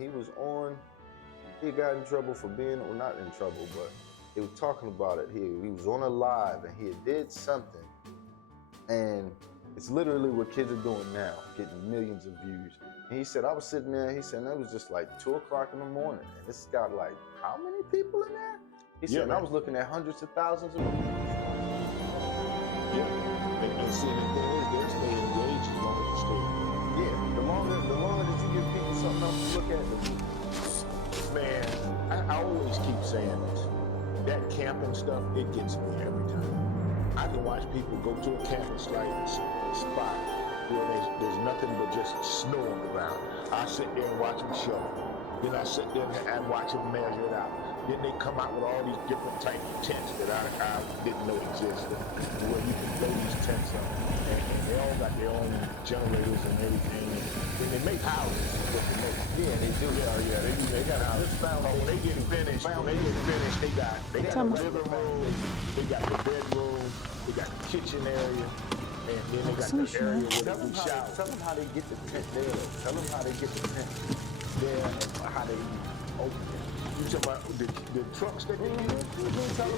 he was on. He got in trouble for being, or not in trouble, but he was talking about it. He was on a live and he did something, and it's literally what kids are doing now, getting millions of views. And he said, I was sitting there, he said, that was just like 2 o'clock in the morning. And it's got like, how many people in there? He said, I was looking at hundreds of thousands of people. Yeah, and see, the thing is, they'll stay engaged as long as you stay. Yeah, the longer that you give people something else to look at, man, I always keep saying this. That camping stuff, it gets me every time. I can watch people go to a camping spot where there's nothing but just snow on the ground. I sit there and watch them shovel. Then I sit there and watch them measure it out. Then they come out with all these different types of tents that I didn't know existed, where you can throw these tents up. And they all got their own generators and everything. And they make houses. Yeah, they do. Yeah, they got houses. When they get finished, they got the living room, they got the bedroom, they got the kitchen area, and then they got the area where they can shower. Tell them how they get the tent there. Tell them how they get the tent there and how they open it. You talking about the trucks that they use? Tell them.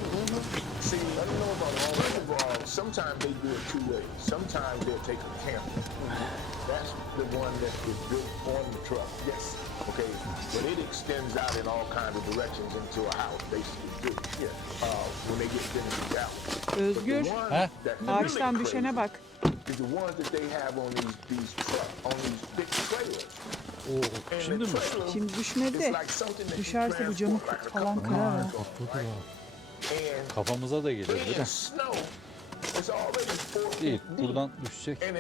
See, let them know about all. First of all, sometimes they do it 2 ways. Sometimes they'll take a camper. That's the one that is built on the truck. Yes. Okay, but it extends out in all kinds of directions into a house, basically. Yeah. When they get finished out. Özgür, ağaçtan düşene bak. Is the ones that they have on these trucks, on these big trailers. Şimdi mi? Şimdi düşmedi de düşerse bu camı falan kırar. Kafamıza da gelir değil mi? Değil, buradan düşecek.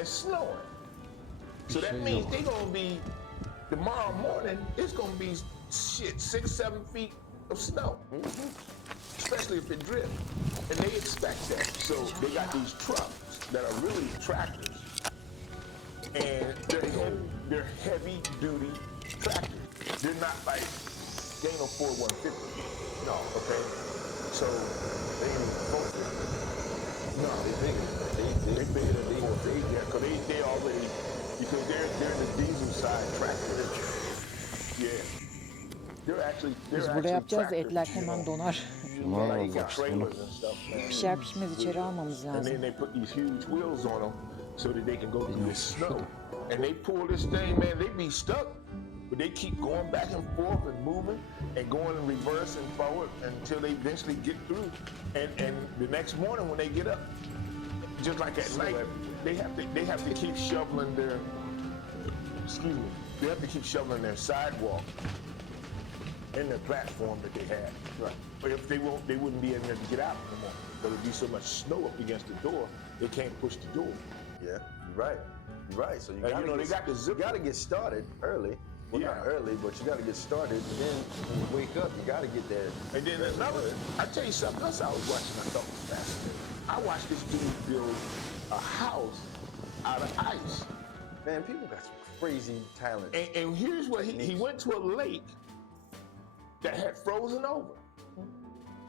So that means they're gonna be, tomorrow morning, it's gonna be 6-7 feet of snow. Especially if it drifts. And they expect that. So they got these trucks that are really tractors. And they're heavy duty tractors. They're not like, they ain't no Ford 150. No, okay? So they ain't no, they're bigger. They're bigger than the 450. Yeah, because they already, because they're in the diesel side tractor. Yeah. Biz burada yapacağız da etler hemen donar. Pişer pişmez içeri almamız lazım. And then they put these huge wheels on them so that they can go through the snow. And they pull this thing, man, they be stuck. But they keep going back and forth and moving and going in reverse and forward until they eventually get through. And the next morning when they get up, just like at night, they have to keep shoveling their, they have to keep shoveling their sidewalk and their platform that they had. Right. But if they wouldn't be able to get out anymore. Because there'd be so much snow up against the door, they can't push the door. Yeah, you're right. You're right. So you gotta get started early. Well, not early, but you gotta get started. And then when you wake up, you gotta get there. And then another, I tell you something else I was watching, I thought was fascinating. I watched this dude build a house out of ice. Man, people got some crazy talent. And here's what he went to a lake that had frozen over.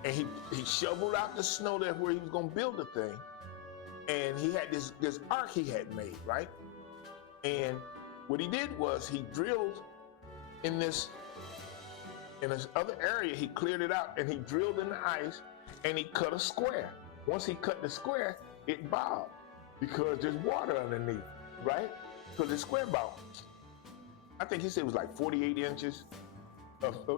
And he shoveled out the snow there where he was gonna build the thing. And he had this ark he had made, right? And what he did was he drilled in this other area, he cleared it out and he drilled in the ice and he cut a square. Once he cut the square, it bobbed because there's water underneath, right? Because it's square bobbed. I think he said it was like 48 inches.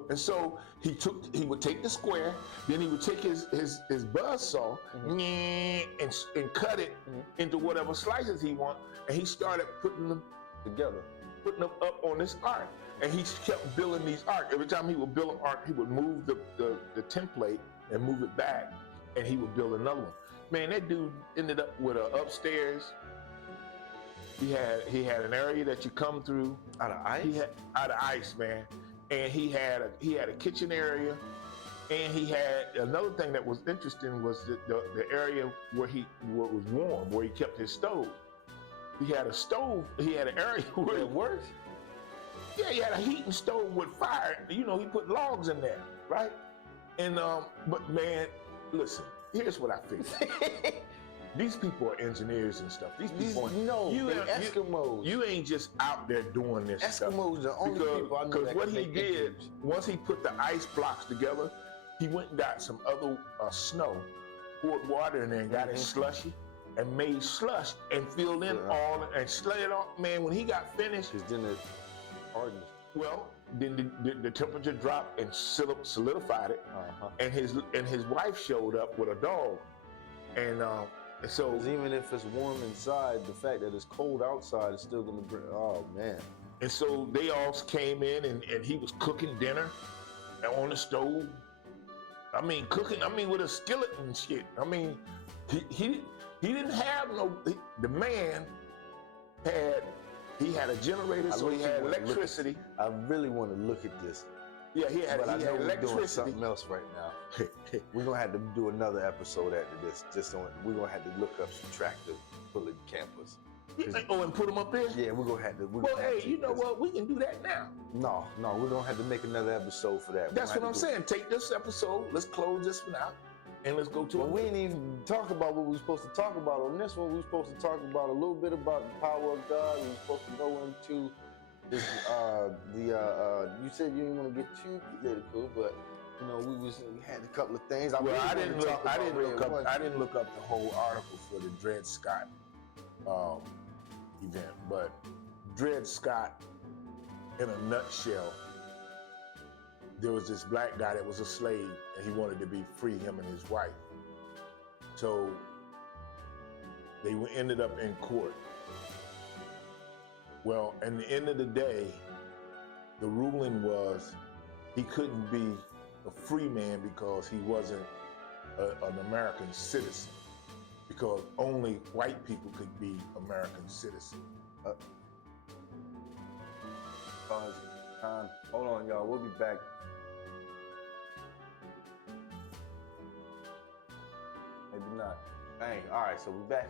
And so he would take the square, then he would take his buzz saw and cut it into whatever slices he want, and he started putting them together, putting them up on this ark. And he kept building these ark. Every time he would build an ark, he would move the template and move it back, and he would build another one. Man, that dude ended up with an upstairs. He had an area that you come through out of ice. Out of ice, man. And he had a kitchen area, and he had another thing that was interesting was the area where it was warm, where he kept his stove. He had a stove. He had an area where it worked. Yeah, he had a heating stove with fire. You know, he put logs in there, right? And but man, listen. Here's what I figured. these people are engineers and stuff. These people, Eskimos. You ain't just out there doing this stuff. Eskimos the only people I know Because that what can he make did, engines. once he put the ice blocks together, he went and got some other snow, poured water in there and got it slushy, and made slush and filled in all and slid it on. Man, when he got finished, Because then it hardens. well, then the temperature dropped and solidified it, and his wife showed up with a dog, and so Because even if it's warm inside, the fact that it's cold outside is still gonna bring. Oh man. and so they all came in and he was cooking dinner on the stove. I mean, cooking. I mean, with a skillet and shit. I mean, he didn't have no. The man had. He had a generator, so he had electricity. I really want to look at this. Yeah, he had But I know we're doing electricity. something else right now. We're gonna have to do another episode after this. We're gonna have to look up some tractor pulling campers. Oh, and put them up there? Yeah, we're gonna have to. Well, hey, you know what? We can do that now. No, we're gonna have to make another episode for that. That's what I'm saying. Take this episode, let's close this one out, and let's go to Well, we didn't even talk about what we were supposed to talk about on this one. We were supposed to talk about a little bit about the power of God. We were supposed to go into this, you said you didn't want to get too political, but you know, we had a couple of things. Well, I didn't look up the whole article for the Dred Scott event, but Dred Scott, in a nutshell, there was this black guy that was a slave and he wanted to be free, him and his wife. So they ended up in court. Well, at the end of the day, the ruling was he couldn't be a free man because he wasn't an American citizen, because only white people could be American citizens. Hold on, y'all. We'll be back. Maybe not. Dang. All right, so we're back.